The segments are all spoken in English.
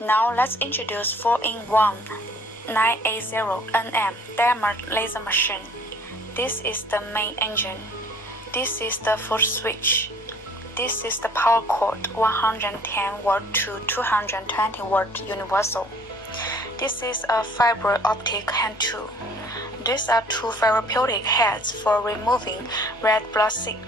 Now let's introduce 4in1 980nm diamond laser machine. This is the main engine. This is the foot switch. This is the power cord 110 watt to 220 watt universal. This is a fiber optic hand tool. These are two therapeutic heads for removing red blood sick.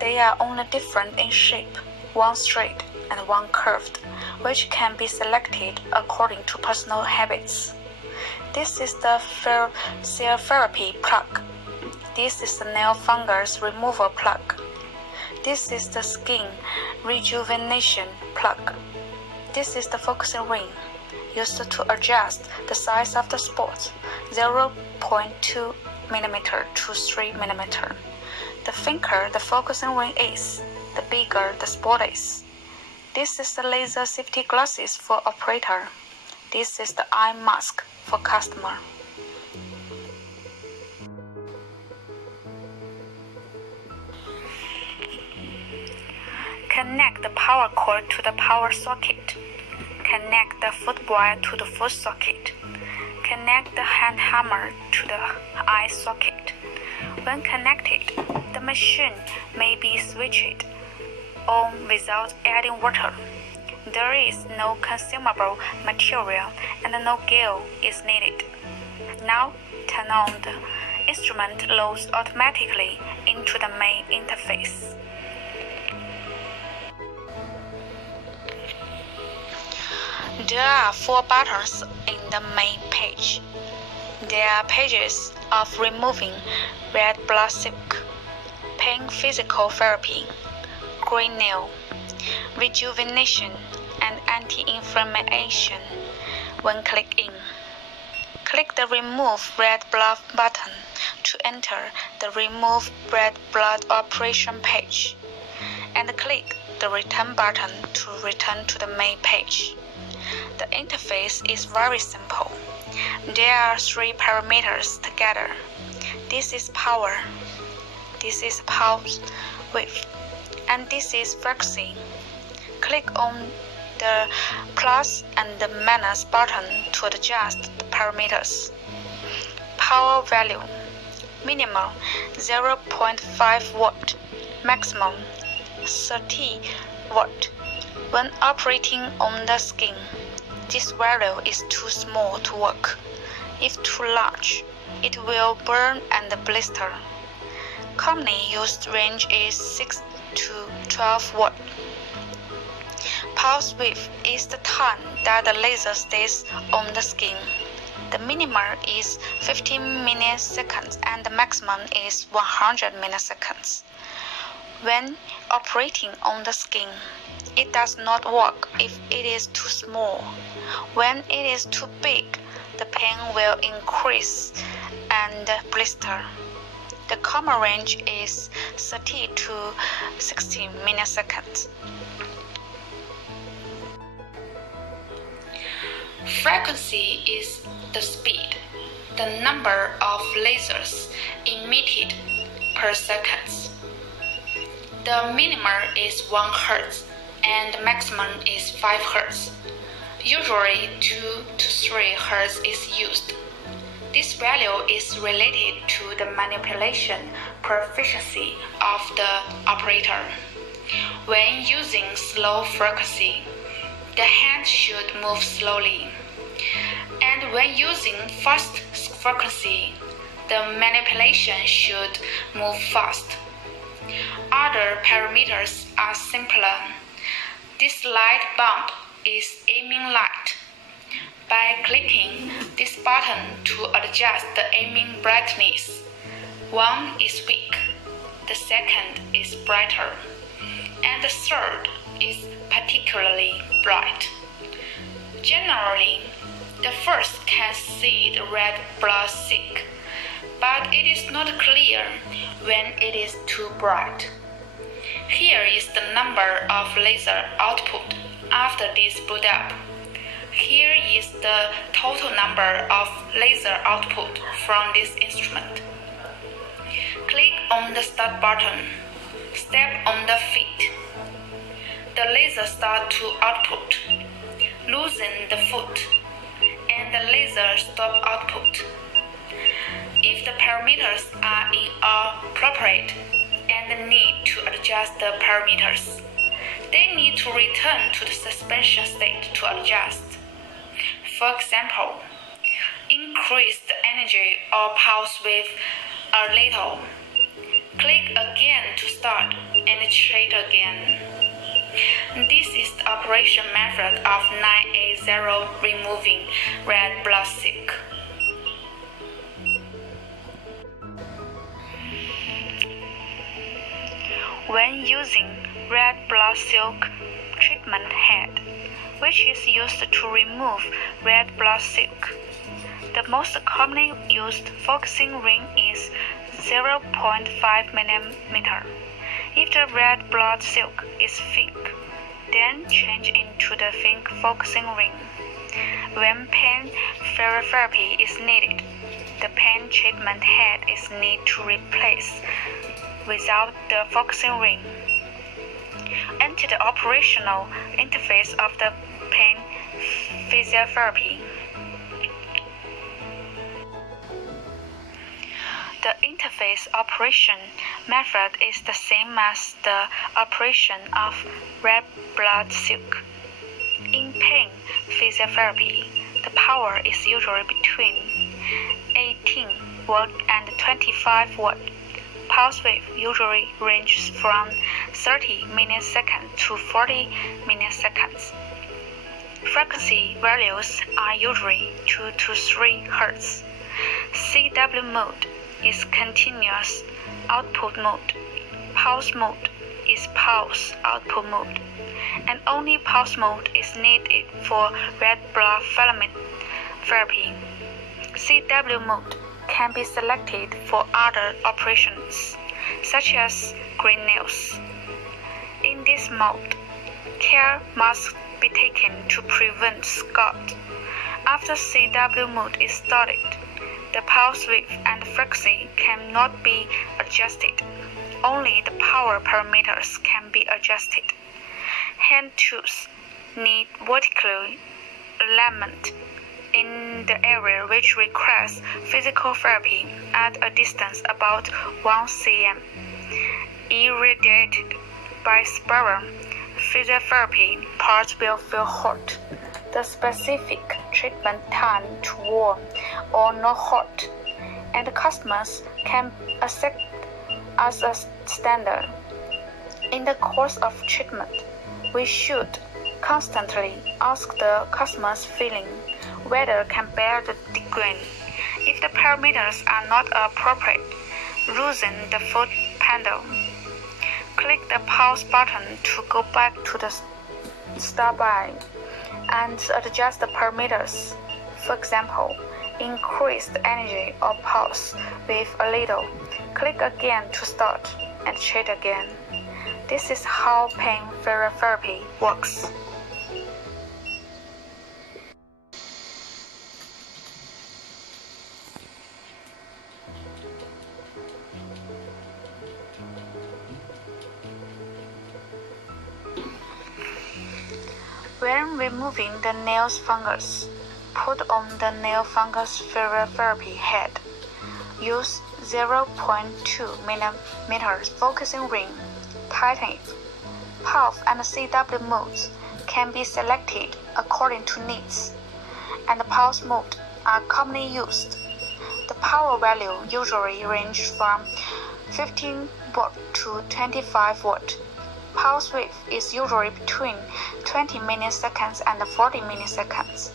They are only different in shape, one straight and one curved, which can be selected according to personal habits. This is the cell therapy plug. This is the nail fungus removal plug. This is the skin rejuvenation plug. This is the focusing ring, used to adjust the size of the spot, 0.2 mm to 3 mm. The thicker the focusing ring is, the bigger the spot is. This is the laser safety glasses for operator. This is the eye mask for customer. Connect the power cord to the power socket. Connect the foot wire to the foot socket. Connect the hand hammer to the eye socket. When connected, the machine may be switched on without adding water. There is no consumable material and no gear is needed. Now turn on the instrument loads automatically into the main interface. There are 4 buttons in the main page. There are pages of removing red blood sick, pain physical therapy, green nail, rejuvenation, and anti-inflammation. When click in, click the Remove Red Blood button to enter the Remove Red Blood operation page, and click the Return button to return to the main page. The interface is very simple. There are 3 parameters together. This is power, this is pulse width, and this is frequency. Click on the plus and the minus button to adjust the parameters. Power value: minimum 0.5 watt, maximum 30 watt. When operating on the skin, this value is too small to work. If too large, it will burn and blister. Commonly used range is 6 to 12 watt. Pulse width is the time that the laser stays on the skin. The minimum is 15 milliseconds and the maximum is 100 milliseconds. When operating on the skin, it does not work if it is too small. When it is too big, the pain will increase and blister. The common range is 30 to 60 milliseconds. Frequency is the speed, the number of lasers emitted per second. The minimum is 1 Hz and the maximum is 5 Hz. Usually 2 to 3 Hz is used. This value is related to the manipulation proficiency of the operator. When using slow frequency, the hand should move slowly. And when using fast frequency, the manipulation should move fast. Other parameters are simpler. This light bulb is aiming light. By clicking this button to adjust the aiming brightness, one is weak, the second is brighter, and the third is particularly bright. Generally, the first can see the red blood sick, but it is not clear when it is too bright. Here is the number of laser output after this boot up. Here is the total number of laser output from this instrument. Click on the Start button. Step on the feet. The laser starts to output. loosen the foot, and the laser stop output. If the parameters are inappropriate and need to adjust the parameters, they need to return to the suspension state to adjust. For example, increase the energy or pulse width a little. Click again to start and treat again. This is the operation method of 4in1 removing red blood silk. When using red blood silk treatment head, which is used to remove red blood silk, the most commonly used focusing ring is 0.5 mm. If the red blood silk is thick, then change into the thin focusing ring. When pain therapy is needed, the pain treatment head is needed to replace without the focusing ring. Enter the operational interface of the pain physiotherapy. The interface operation method is the same as the operation of red blood silk. In pain physiotherapy, the power is usually between 18 watt and 25 watt. Pulse width usually ranges from 30 milliseconds to 40 milliseconds. Frequency values are usually 2 to 3 Hz. CW mode is continuous output mode. Pulse mode is pulse output mode, and only pulse mode is needed for red blood filament therapy. CW mode can be selected for other operations, such as green nails. In this mode, care must be taken to prevent scald. After CW mode is started, the pulse width and frequency cannot be adjusted. Only the power parameters can be adjusted. Hand tools need vertical alignment in the area which requires physical therapy at a distance about 1 cm. Irradiated by spiral physiotherapy, parts will feel hot. The specific treatment time to warm or not hot, and the customers can accept as a standard. In the course of treatment, we should constantly ask the customer's feeling whether can bear the degree. If the parameters are not appropriate, loosen the foot pedal. Click the pause button to go back to the start by and adjust the parameters. For example, increase the energy or pulse width a little. Click again to start and treat again. This is how pain therapy works. When removing the nail fungus, put on the nail fungus therapy head. Use 0.2 mm focusing ring. Tighten it. Pulse and CW modes can be selected according to needs, and the pulse mode are commonly used. The power value usually ranges from 15 watt to 25 watt. Pulse width is usually between 20 milliseconds and 40 milliseconds.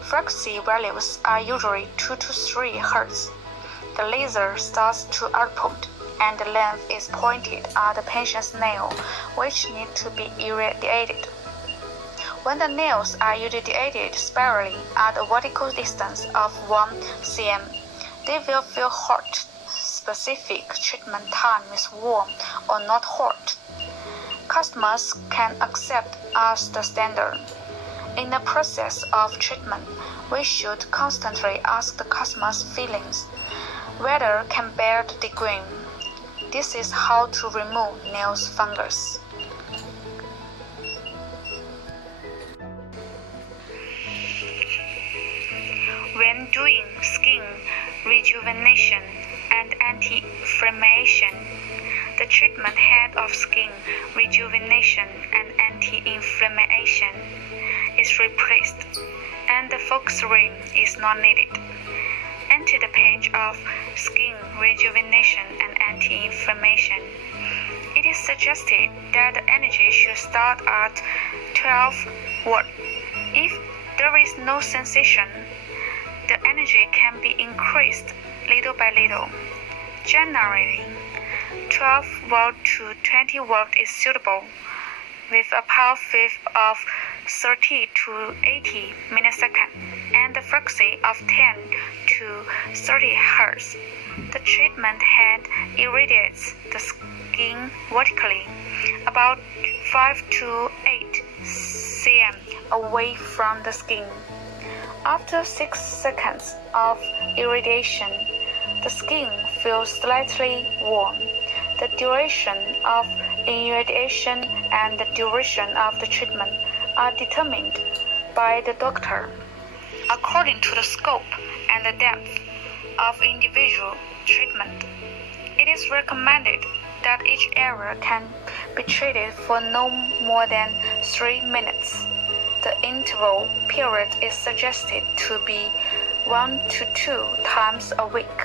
Frequency values are usually 2 to 3 Hz. The laser starts to output, and the length is pointed at the patient's nail, which need to be irradiated. When the nails are irradiated spirally at a vertical distance of 1 cm, they will feel hot. Specific treatment time is warm or not hot. Customers can accept as the standard. In the process of treatment, we should constantly ask the customer's feelings, whether can bear the degree. This is how to remove nail fungus. doing skin rejuvenation and anti-inflammation. The treatment head of skin rejuvenation and anti-inflammation is replaced, and the focus ring is not needed. Enter the page of skin rejuvenation and anti-inflammation. It is suggested that the energy should start at 12 watts. If there is no sensation, the energy can be increased little by little. Generally, 12 volt to 20 volt is suitable, with a power wave of 30 to 80 milliseconds and a frequency of 10 to 30 Hz. The treatment head irradiates the skin vertically, about 5 to 8 cm away from the skin. After 6 seconds of irradiation, the skin feels slightly warm. The duration of irradiation and the duration of the treatment are determined by the doctor according to the scope and the depth of individual treatment. It is recommended that each area can be treated for no more than 3 minutes. The interval period is suggested to be 1 to 2 times a week.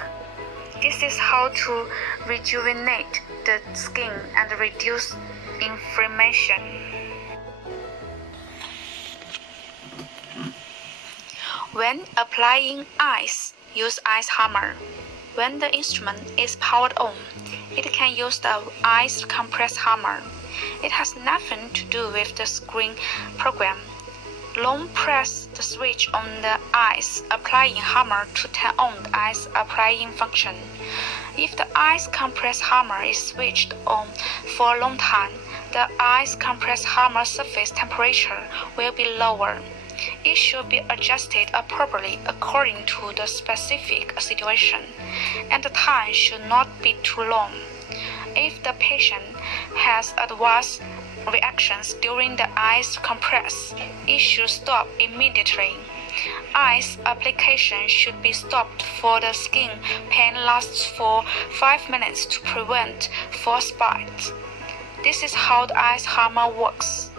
This is how to rejuvenate the skin and reduce inflammation. When applying ice, use ice hammer. When the instrument is powered on, it can use the ice compress hammer. It has nothing to do with the screen program. Long press the switch on the ice applying hammer to turn on the ice applying function. If the ice compress hammer is switched on for a long time, the ice compress hammer surface temperature will be lower. It should be adjusted appropriately according to the specific situation, and the time should not be too long. If the patient has adverse reactions during the ice compress, it should stop immediately. Ice application should be stopped for the skin pain lasts for 5 minutes to prevent frostbite. This is how the ice hammer works.